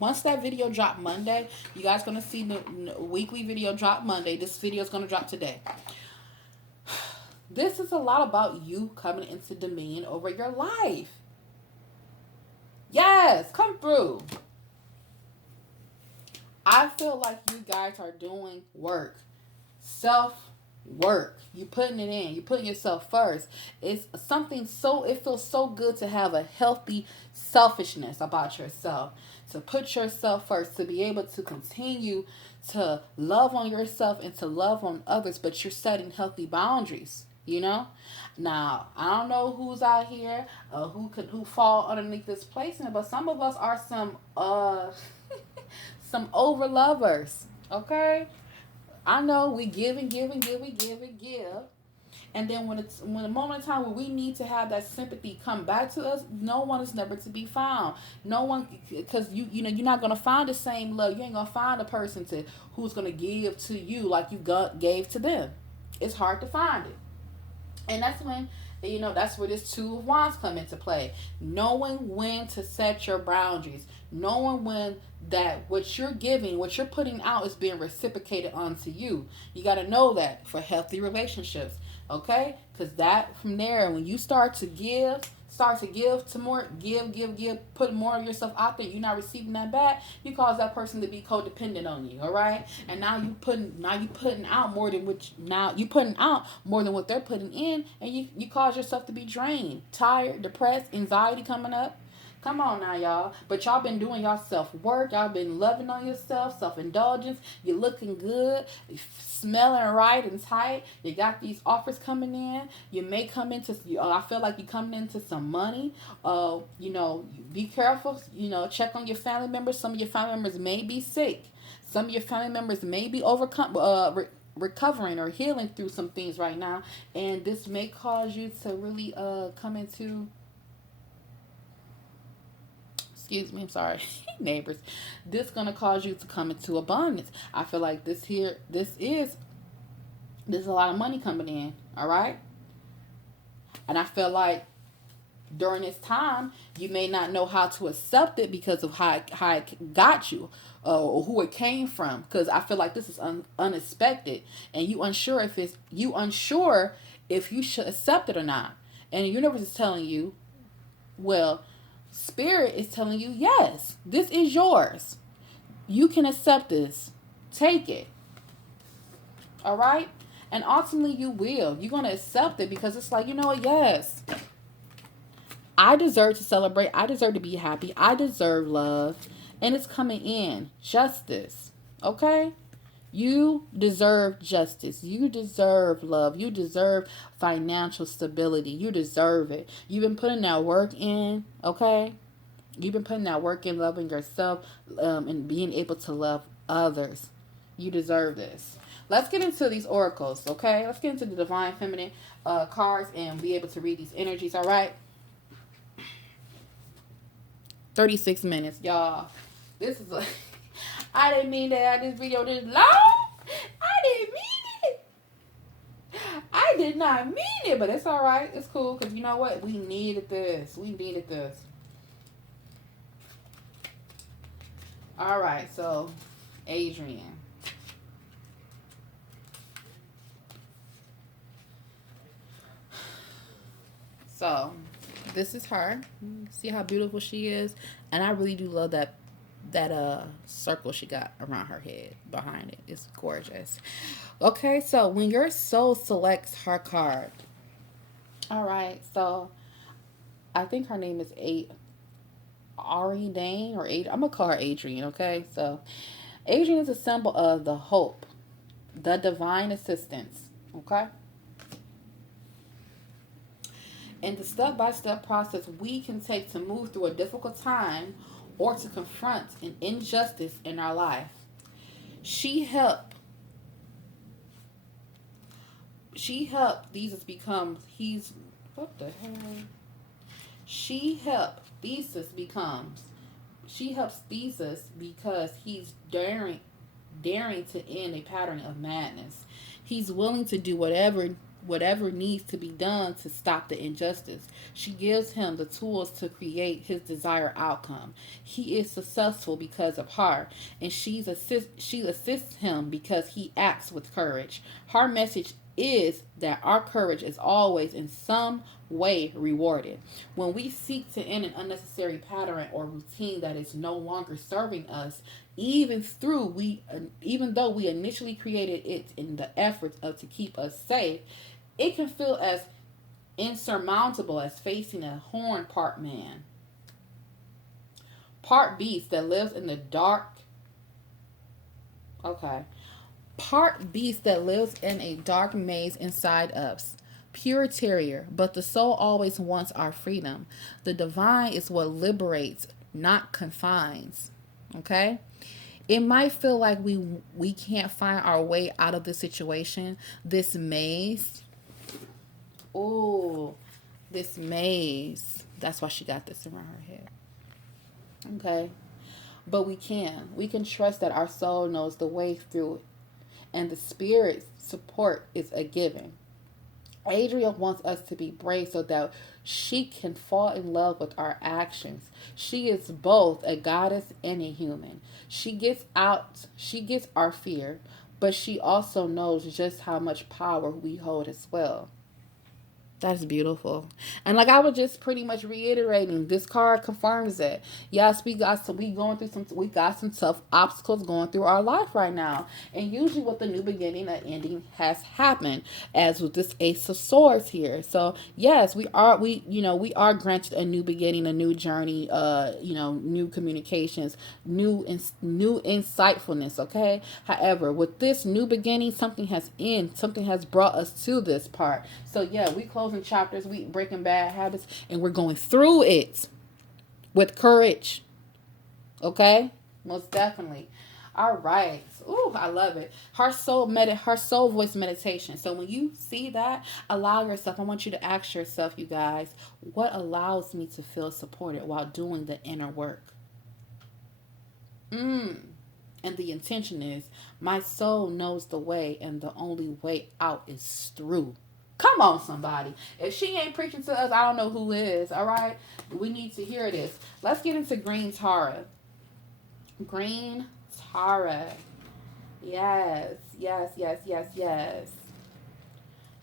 once that video drop Monday, you guys gonna see the weekly video drop Monday. This video is gonna drop today. This is a lot about you coming into dominion over your life. Yes, come through. I feel like you guys are doing work. Self work. You putting it in. You putting yourself first. It's something so it feels so good to have a healthy selfishness about yourself. To put yourself first, to be able to continue to love on yourself and to love on others, but you're setting healthy boundaries. You know, now I don't know who's out here, who fall underneath this placement, but some of us are some some over lovers. Okay, I know we give and give and give, we give and give. And then when the moment in time when we need to have that sympathy come back to us, no one is never to be found. No one, because you know you're not gonna find the same love. You ain't gonna find a person to who's gonna give to you like you gave to them. It's hard to find it. And that's when, that's where this two of wands come into play. Knowing when to set your boundaries. Knowing when that what you're giving, what you're putting out is being reciprocated onto you. You got to know that for healthy relationships. Okay? Because that from there, when you start to give to more, give, put more of yourself out there, you're not receiving that back, you cause that person to be codependent on you, all right? And now you putting out more than what they're putting in, and you cause yourself to be drained, tired, depressed, anxiety coming up. Come on now, y'all. But y'all been doing y'all self work. Y'all been loving on yourself, self indulgence. You're looking good, smelling right and tight. You got these offers coming in. You may come into. I feel like you're coming into some money. Be careful. Check on your family members. Some of your family members may be sick. Some of your family members may be recovering or healing through some things right now, and this may cause you to really come into, excuse me, I'm sorry, neighbors. This gonna cause you to come into abundance. I feel like there's a lot of money coming in. All right, and I feel like during this time you may not know how to accept it because of how it got you, or who it came from. Because I feel like this is unexpected, and you unsure if you should accept it or not. And the universe is telling you, well, spirit is telling you, yes, this is yours. You can accept this. Take it. All right? And ultimately you will. You're going to accept it because it's like, you know what? Yes. I deserve to celebrate. I deserve to be happy. I deserve love. And it's coming in. Justice. Okay? You deserve justice. You deserve love. You deserve financial stability. You deserve it. You've been putting that work in, okay? You've been putting that work in loving yourself, and being able to love others. You deserve this. Let's get into these oracles, okay? Let's get into the divine feminine cards and be able to read these energies, all right? 36 minutes, y'all. This is a. I didn't mean to have this video this long. I didn't mean it. I did not mean it, but it's all right. It's cool because you know what? We needed this. We needed this. All right, so Adrian. So this is her. See how beautiful she is, and I really do love that circle she got around her head behind it. It's gorgeous. Okay, so when your soul selects her card, all right. So I think her name is Ari Dane or Adrian. I'm gonna call her Adrian. Okay, so Adrian is a symbol of the hope, the divine assistance. Okay, and the step-by-step process we can take to move through a difficult time or to confront an injustice in our life. She helped Thesis become he's what the hell? She helped Thesis becomes she helps Thesis because he's daring to end a pattern of madness. He's willing to do whatever whatever needs to be done to stop the injustice. She gives him the tools to create his desired outcome. He is successful because of her, and she assists him because he acts with courage. Her message is that our courage is always in some way rewarded. When we seek to end an unnecessary pattern or routine that is no longer serving us, even though we initially created it in the efforts of to keep us safe, it can feel as insurmountable as facing a horned part man, part beast that lives in the dark. Okay. Part beast that lives in a dark maze inside us. Pure terrier, but the soul always wants our freedom. The divine is what liberates, not confines. Okay? It might feel like we can't find our way out of this situation, this maze. Oh, this maze. That's why she got this around her head. Okay? But we can. We can trust that our soul knows the way through it, and the spirit's support is a given. Adria wants us to be brave so that she can fall in love with our actions. She is both a goddess and a human. She gets our fear, but she also knows just how much power we hold as well. That's beautiful. And like I was just pretty much reiterating, this card confirms it. Yes, we got some tough obstacles going through our life right now. And usually with the new beginning, an ending has happened, as with this Ace of Swords here. So yes, we are granted a new beginning, a new journey, new communications, new insightfulness, okay? However, with this new beginning, something has brought us to this part. So yeah, we closing chapters, we breaking bad habits, and we're going through it with courage. Okay? Most definitely. All right. Ooh, I love it. Her soul voice meditation. So when you see that, allow yourself. I want you to ask yourself, you guys, what allows me to feel supported while doing the inner work? And the intention is, my soul knows the way, and the only way out is through. Come on, somebody. If she ain't preaching to us, I don't know who is. All right? We need to hear this. Let's get into Green Tara. Green Tara. Yes, yes, yes, yes, yes.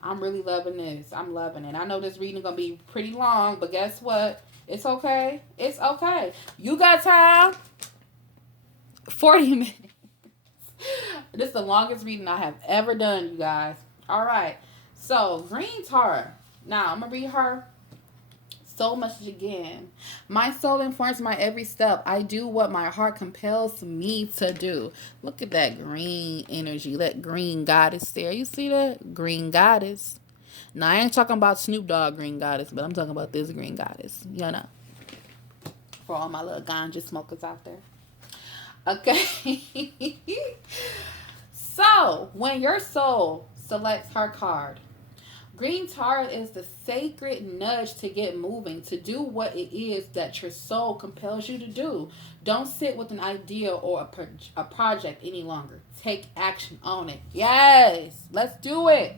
I'm really loving this. I'm loving it. I know this reading is going to be pretty long, but guess what? It's okay. It's okay. You got time? 40 minutes. This is the longest reading I have ever done, you guys. All right. So, Green Tara. Now, I'm going to read her soul message again. My soul informs my every step. I do what my heart compels me to do. Look at that green energy. That green goddess there. You see that? Green goddess. Now, I ain't talking about Snoop Dogg green goddess, but I'm talking about this green goddess. You know. For all my little ganja smokers out there. Okay. So, when your soul selects her card, Green Tara is the sacred nudge to get moving, to do what it is that your soul compels you to do. Don't sit with an idea or a project any longer. Take action on it. Yes, let's do it.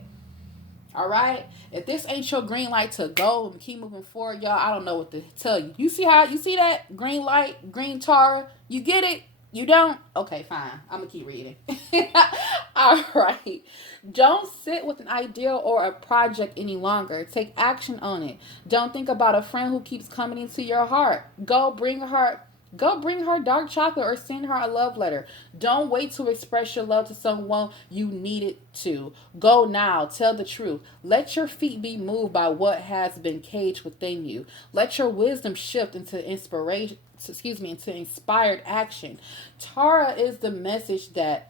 All right. If this ain't your green light to go and keep moving forward, y'all, I don't know what to tell you. You see that green light, Green Tara? You get it? You don't? Okay, fine. I'm going to keep reading. All right. Don't sit with an idea or a project any longer. Take action on it. Don't think about a friend who keeps coming into your heart. Go bring her dark chocolate or send her a love letter. Don't wait to express your love to someone you need it to. Go now. Tell the truth. Let your feet be moved by what has been caged within you. Let your wisdom shift into inspired action. Tara is the message that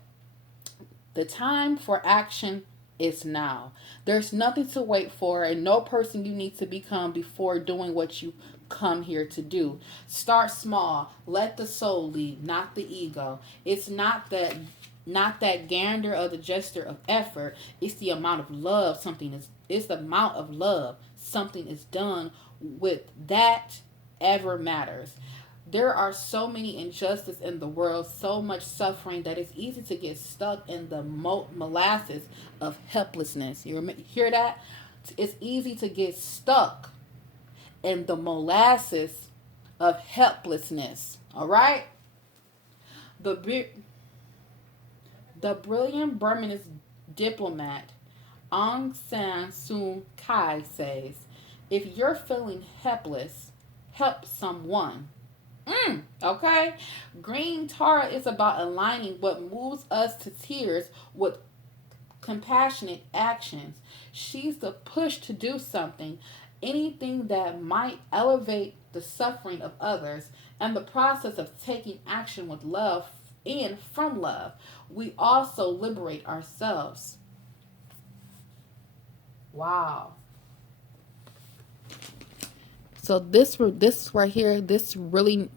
the time for action is now. There's nothing to wait for and no person you need to become before doing what you come here to do. Start small. Let the soul lead, not the ego. It's not that gander or the gesture of effort. It's the amount of love it's the amount of love something is done with that ever matters. There are so many injustice in the world, so much suffering that it's easy to get stuck in the molasses of helplessness. You hear that? It's easy to get stuck in the molasses of helplessness. All right? The the brilliant Burmese diplomat Aung San Suu Kyi says, if you're feeling helpless, help someone. Okay? Green Tara is about aligning what moves us to tears with compassionate actions. She's the push to do something, anything that might elevate the suffering of others, and the process of taking action with love and from love. We also liberate ourselves. Wow. So this right here, this really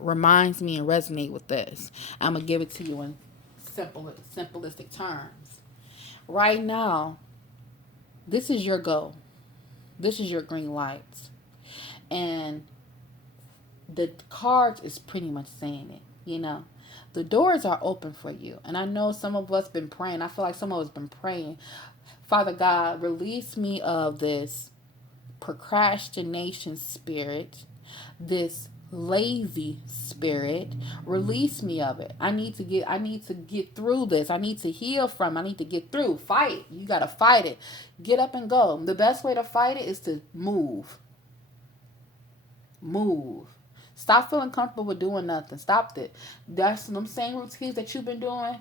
reminds me and resonate with this. I'm gonna give it to you in simplistic terms. Right now, this is your goal. This is your green lights, and the cards is pretty much saying it. The doors are open for you, and I know some of us been praying. I feel like some of us been praying. Father God, release me of this procrastination spirit, this lazy spirit. Release me of it. I need to get through this. I need to heal from. I need to get through. Fight. You got to fight it. Get up and go. The best way to fight it is to move. Move. Stop feeling comfortable with doing nothing. Stop it. That's them same routines that you've been doing.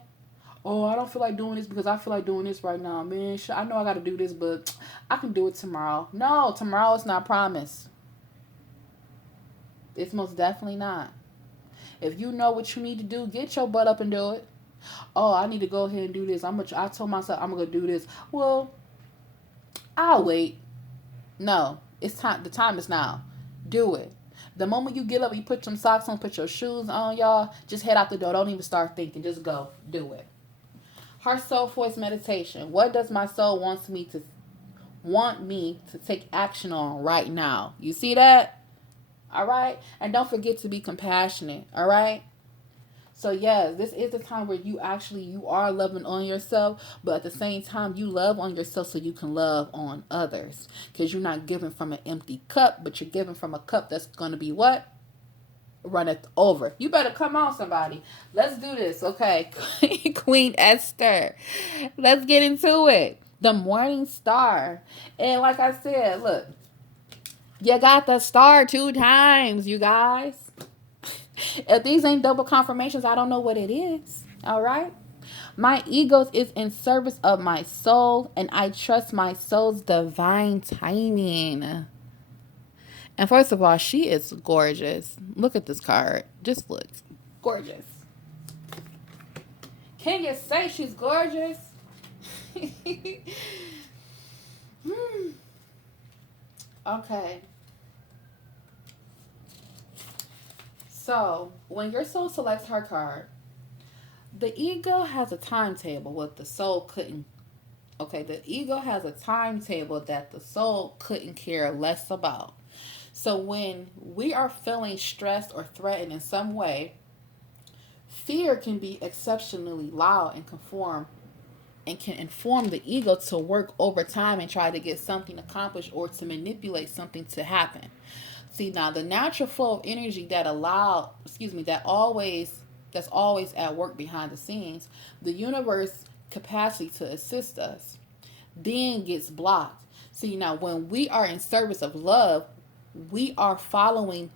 Oh, I don't feel like doing this because I feel like doing this right now. Man, I know I got to do this, but I can do it tomorrow. No, tomorrow is not promised. It's most definitely not. If you know what you need to do, get your butt up and do it. Oh, I need to go ahead and do this. I told myself I'm gonna do this. Well, I'll wait. No, it's time. The time is now. Do it. The moment you get up, you put some socks on, put your shoes on, y'all. Just head out the door. Don't even start thinking. Just go. Do it. Heart, soul, voice meditation. What does my soul want me to take action on right now? You see that? All right. And don't forget to be compassionate. All right. So yes, this is the time where you are loving on yourself, but at the same time you love on yourself so you can love on others. Because you're not giving from an empty cup, but you're giving from a cup that's gonna be what? Runneth over. You better come on, somebody. Let's do this, okay? Queen Esther. Let's get into it. The morning star. And like I said, look, you got the star 2 times, you guys. If these ain't double confirmations, I don't know what it is. All right. My ego is in service of my soul, and I trust my soul's divine timing. And first of all, she is gorgeous. Look at this card. Just look. Gorgeous. Can you say she's gorgeous? Okay. So, when your soul selects her card, the ego has a timetable what the soul couldn't. Okay, the ego has a timetable that the soul couldn't care less about. So, when we are feeling stressed or threatened in some way, fear can be exceptionally loud and can inform the ego to work overtime and try to get something accomplished or to manipulate something to happen. See, now the natural flow of energy that's always at work behind the scenes, the universe capacity to assist us, then gets blocked. See, now when we are in service of love, we are following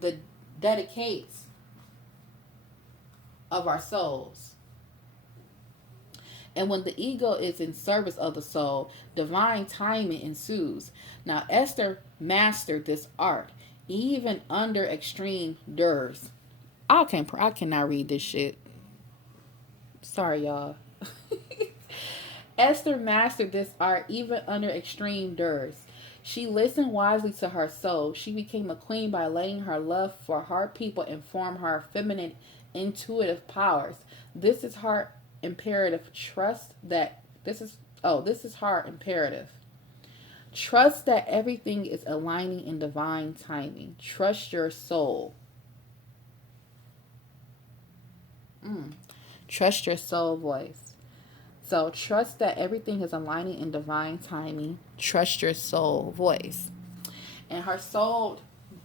the dedicates of our souls. And when the ego is in service of the soul, divine timing ensues. Now, Esther mastered this art, even under extreme duress. I cannot read this shit. Sorry, y'all. Esther mastered this art even under extreme duress. She listened wisely to her soul. She became a queen by letting her love for her people inform her feminine intuitive powers. This is heart imperative. This is heart imperative. Trust that everything is aligning in divine timing. Trust your soul. Mm. Trust your soul voice. So trust that everything is aligning in divine timing. Trust your soul voice. And her soul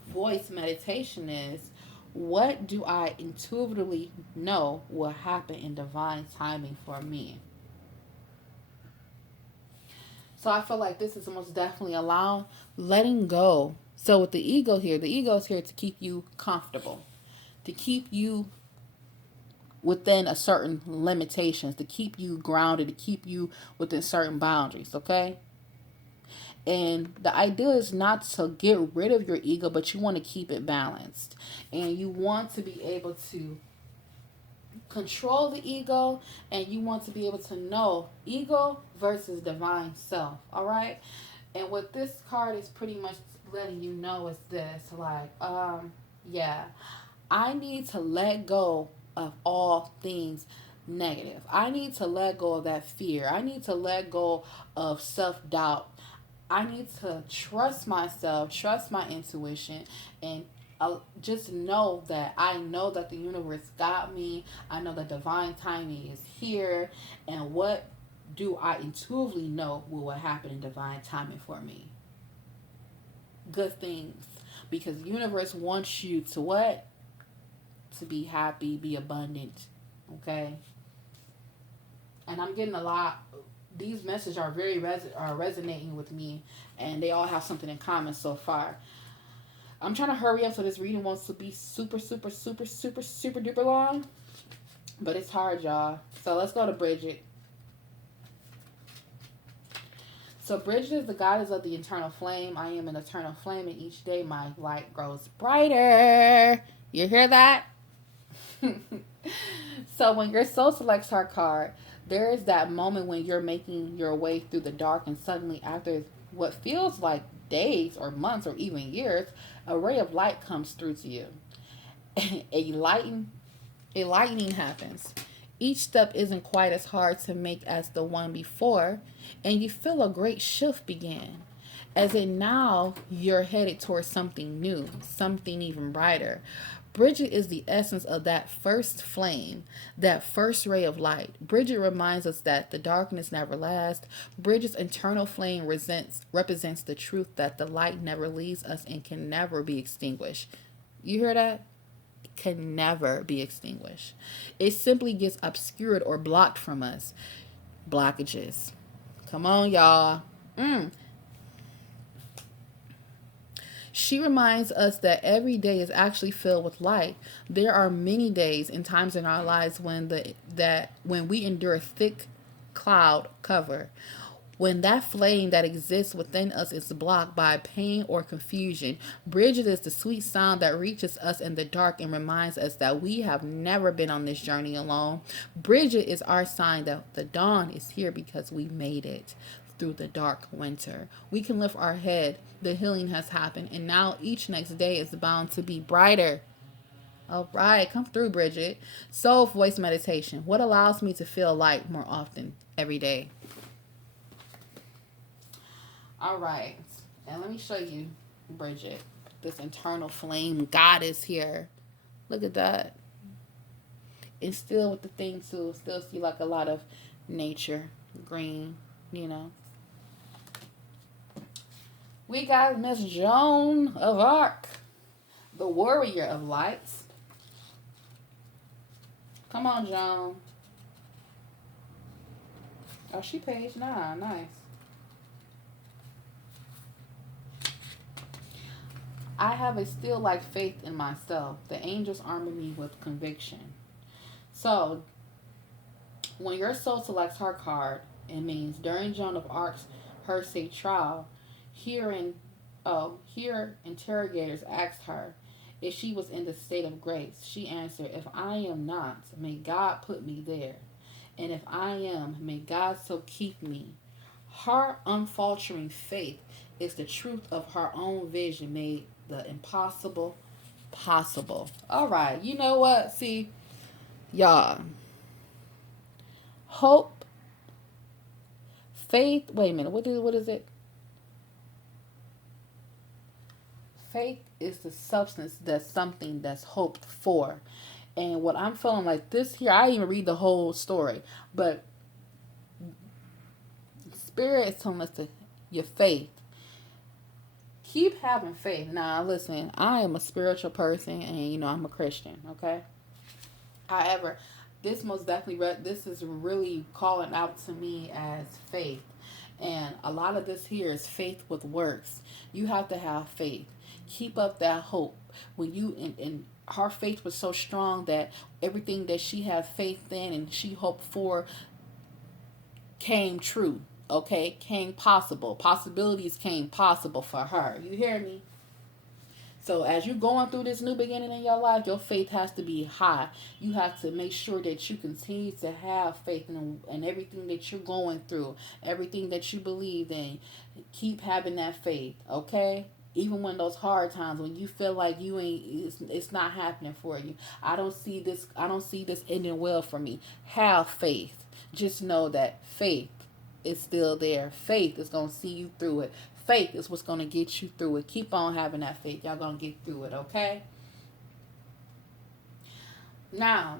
voice meditation is, what do I intuitively know will happen in divine timing for me? So I feel like this is most definitely allowing, letting go. So with the ego is here to keep you comfortable, to keep you within a certain limitations, to keep you grounded, to keep you within certain boundaries, okay? And the idea is not to get rid of your ego, but you want to keep it balanced. And you want to be able to control the ego, and you want to be able to know ego versus divine self, all right? And what this card is pretty much letting you know is this, like, yeah, I need to let go of all things negative. I need to let go of that fear. I need to let go of self-doubt. I need to trust myself, trust my intuition, and just know that I know that the universe got me. I know that divine timing is here. And what do I intuitively know will happen in divine timing for me? Good things. Because the universe wants you to what? To be happy, be abundant. Okay? And I'm getting a lot. These messages are are resonating with me, and they all have something in common so far. I'm trying to hurry up so this reading wants to be super, super, super, super, super duper long, but it's hard, y'all. So let's go to Bridget. So Bridget is the goddess of the eternal flame. I am an eternal flame, and each day my light grows brighter. You hear that? So when your soul selects her card, there is that moment when you're making your way through the dark, and suddenly, after what feels like days or months or even years, a ray of light comes through to you. a lighten, a lightning happens. Each step isn't quite as hard to make as the one before, and you feel a great shift begin. As in now, you're headed towards something new, something even brighter. Bridget is the essence of that first flame, that first ray of light. Bridget reminds us that the darkness never lasts. Bridget's internal flame represents the truth that the light never leaves us and can never be extinguished. You hear that? Can never be extinguished. It simply gets obscured or blocked from us. Blockages. Come on, y'all. She reminds us that every day is actually filled with light. There are many days and times in our lives when we endure a thick cloud cover, when that flame that exists within us is blocked by pain or confusion. Bridget is the sweet sound that reaches us in the dark and reminds us that we have never been on this journey alone. Bridget is our sign that the dawn is here because we made it through the dark winter. We can lift our head. The healing has happened, and now each next day is bound to be brighter. All right, come through, Bridget. Soul voice meditation. What allows me to feel light more often every day? All right. And let me show you, Bridget. This internal flame goddess here. Look at that. And still with the thing too. Still see like a lot of nature. Green, you know. We got Miss Joan of Arc. The warrior of lights. Come on, Joan. Oh, she page 9. Nice. I have a still like faith in myself. The angels armor me with conviction. So, when your soul selects her card, it means during Joan of Arc's Hersey trial, hearing, here interrogators asked her if she was in the state of grace. She answered, "If I am not, may God put me there. And if I am, may God so keep me." Her unfaltering faith is the truth of her own vision, made the impossible possible. All right, you know what? See, y'all, hope, faith. Wait a minute. What is it? Faith is the substance that's something that's hoped for. And what I'm feeling like this here, I didn't even read the whole story, but Spirit is telling us to your faith. Keep having faith. Now, listen, I am a spiritual person, and I'm a Christian. Okay. However, this most definitely this is really calling out to me as faith, and a lot of this here is faith with works. You have to have faith. Keep up that hope. When you and her faith was so strong that everything that she had faith in and she hoped for came true. Okay, came possible. Possibilities came possible for her. You hear me? So as you're going through this new beginning in your life, your faith has to be high. You have to make sure that you continue to have faith in everything that you're going through, everything that you believe in. Keep having that faith, okay? Even when those hard times, when you feel like you ain't, it's not happening for you. I don't see this ending well for me. Have faith. Just know that faith is still there. Faith is gonna see you through it. Faith is what's going to get you through it. Keep on having that faith. Y'all going to get through it, okay? Now,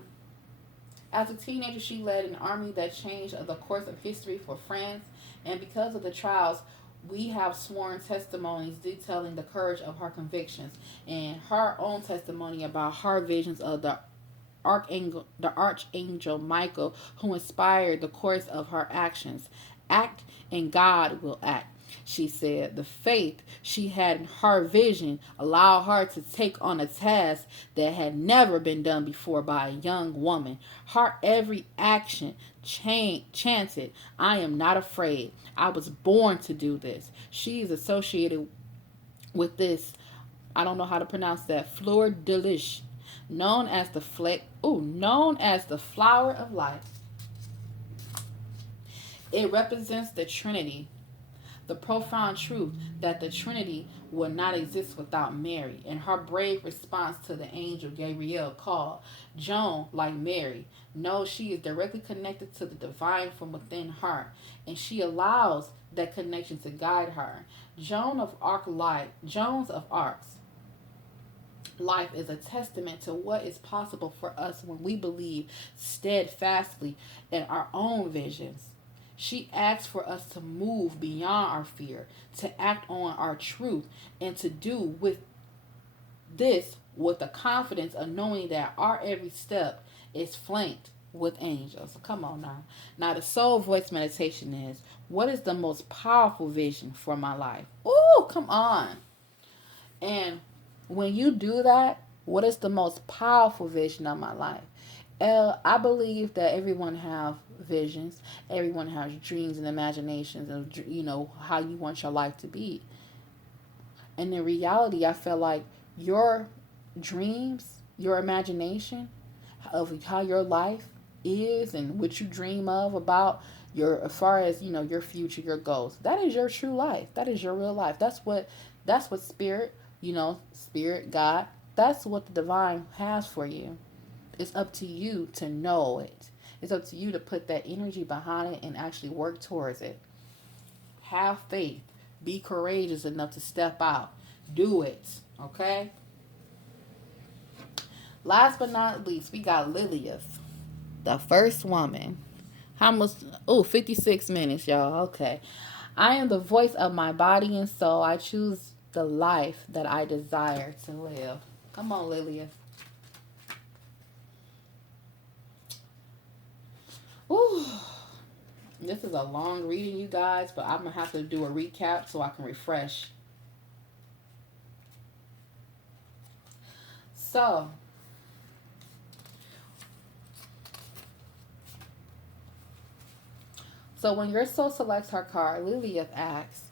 as a teenager, she led an army that changed the course of history for France. And because of the trials, we have sworn testimonies detailing the courage of her convictions and her own testimony about her visions of the archangel Michael, who inspired the course of her actions. Act and God will act. She said the faith she had in her vision allowed her to take on a task that had never been done before by a young woman. Her every action chanted, I am not afraid. I was born to do this. She is associated with this, I don't know how to pronounce that, fleur de lis, known as the flower of life. It represents the Trinity, the profound truth that the Trinity would not exist without Mary, and her brave response to the angel Gabriel call. Joan, like Mary, knows she is directly connected to the divine from within her, and she allows that connection to guide her. Jones of Arc's life is a testament to what is possible for us when we believe steadfastly in our own visions. She asks for us to move beyond our fear, to act on our truth, and to do with this with the confidence of knowing that our every step is flanked with angels. Come on now. Now, the soul voice meditation is, what is the most powerful vision for my life? Ooh, come on. And when you do that, what is the most powerful vision of my life? I believe that everyone have visions. Everyone has dreams and imaginations of how you want your life to be. And in reality, I feel like your dreams, your imagination of how your life is and what you dream of about your as far as your future, your goals. That is your true life. That is your real life. That's what spirit, spirit, God, that's what the divine has for you. It's up to you to know it. It's up to you to put that energy behind it and actually work towards it. Have faith. Be courageous enough to step out. Do it. Okay? Last but not least, we got Lilith, the first woman. How much? Oh, 56 minutes, y'all. Okay. I am the voice of my body and soul. I choose the life that I desire to live. Come on, Lilith. Ooh. This is a long reading, you guys, but I'm going to have to do a recap so I can refresh. So, when your soul selects her card, Lilith asks,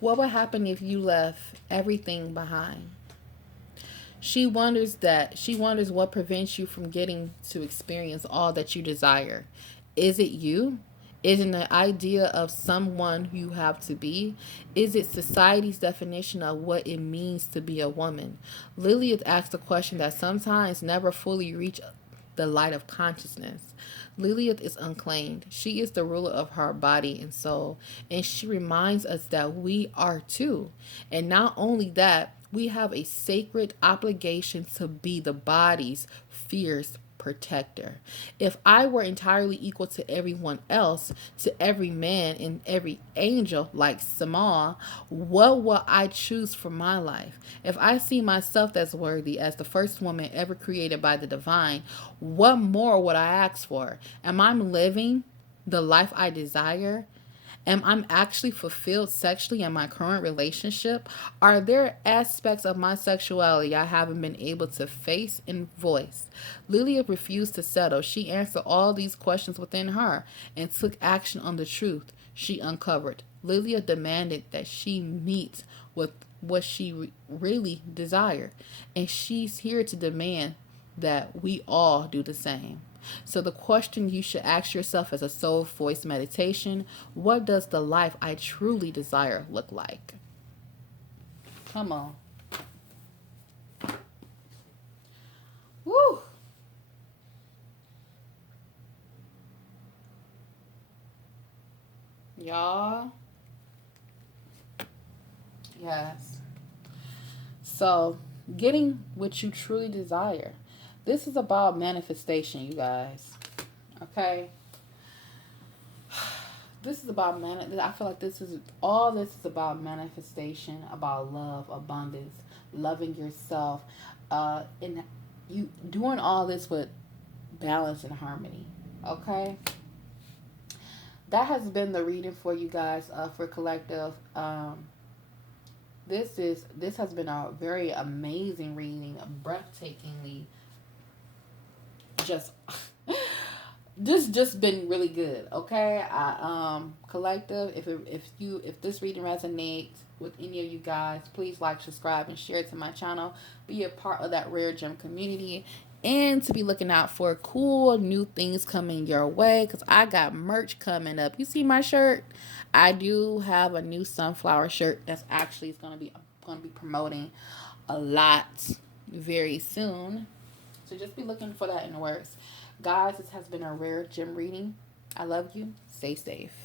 what would happen if you left everything behind? She wonders what prevents you from getting to experience all that you desire. Is it you? Is it the idea of someone you have to be? Is it society's definition of what it means to be a woman? Lilith asked a question that sometimes never fully reach the light of consciousness. Lilith is unclaimed. She is the ruler of her body and soul, and she reminds us that we are too. And not only that, We have a sacred obligation to be the body's fierce protector. If I were entirely equal to everyone else, to every man and every angel like Samal, what will I choose for my life? If I see myself as worthy as the first woman ever created by the divine, what more would I ask for? Am I living the life I desire? Am I actually fulfilled sexually in my current relationship? Are there aspects of my sexuality I haven't been able to face and voice? Lilia refused to settle. She answered all these questions within her and took action on the truth she uncovered. Lilia demanded that she meet with what she really desired, and she's here to demand that we all do the same. So, the question you should ask yourself as a soul voice meditation: what does the life I truly desire look like? Come on. Woo! Y'all. Yes. So, getting what you truly desire. This is about manifestation, you guys. Okay? This is about I feel like this is about manifestation, about love, abundance, loving yourself, and you doing all this with balance and harmony. Okay, that has been the reading for you guys, for collective. This has been a very amazing reading, breathtakingly, just this just been really good. Okay, collective, if this reading resonates with any of you guys, please like, subscribe, and share it to my channel. Be a part of that rare gem community, and to be looking out for cool new things coming your way, because I got merch coming up. You see my shirt? I do have a new sunflower shirt that's actually is gonna be promoting a lot very soon. So just be looking for that in the works. Guys, this has been a rare gem reading. I love you. Stay safe.